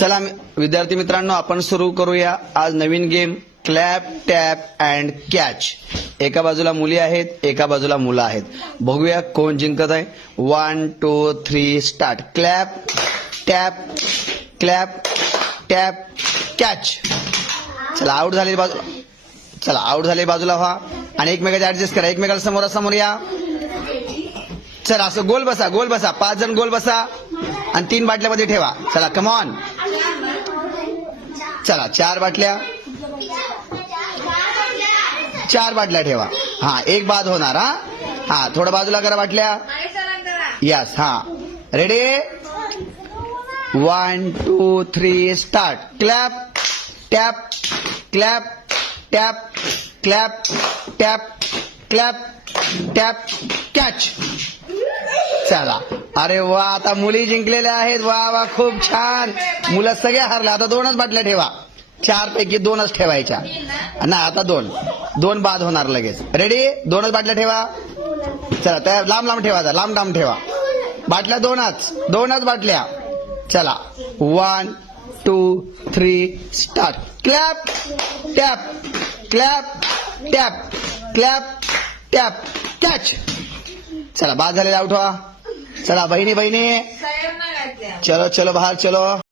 चला मी- विद्यार्थी मित्रांनो आपण सुरू करूया आज नवीन game clap tap and catch एका बाजूला मुली आहेत एका बाजूला मुलं आहेत. बघूया कोण जिंकत आहे. One two three start clap tap clap tap catch चला आउट झाले बाजू चला आउट झाले बाजूला व्हा आणि एकमेकाच्या ऍडजस्ट करा. एकमेकाला समोरासमोर या. चला असं गोल बसा गोल बसा. पाच जण गोल बसा. आणि तीन बाटल्यामध्ये ठेवा. चला कमॉन चला चार बाटल्या. चार बाटल्या ठेवा. हा एक बाद होणार हा? हा थोडं बाजूला करा बाटल्या. यस हा. Ready one two three start clap tap clap tap clap tap clap tap catch चला अरे वा आता मुली जिंकलेल्या आहेत. वा वा खूप छान. मुलं सगळे हरल्या आता दोनच बाटल्या ठेवा. चार पैकी दोनच ठेवायच्या. ना आता दोन. दोन बाद होणार लगेच. रेडी दोनच बाटल्या ठेवा. चला तयार लांब लांब ठेवा लांब लांब ठेवा. बाटल्या दोनच. दोनच बाटल्या. चला. One two three start clap tap clap tap clap tap catch चला बाद झालेला आउट व्हा. चला बहिणी बहिणी. चलो चलो बाहेर चलो.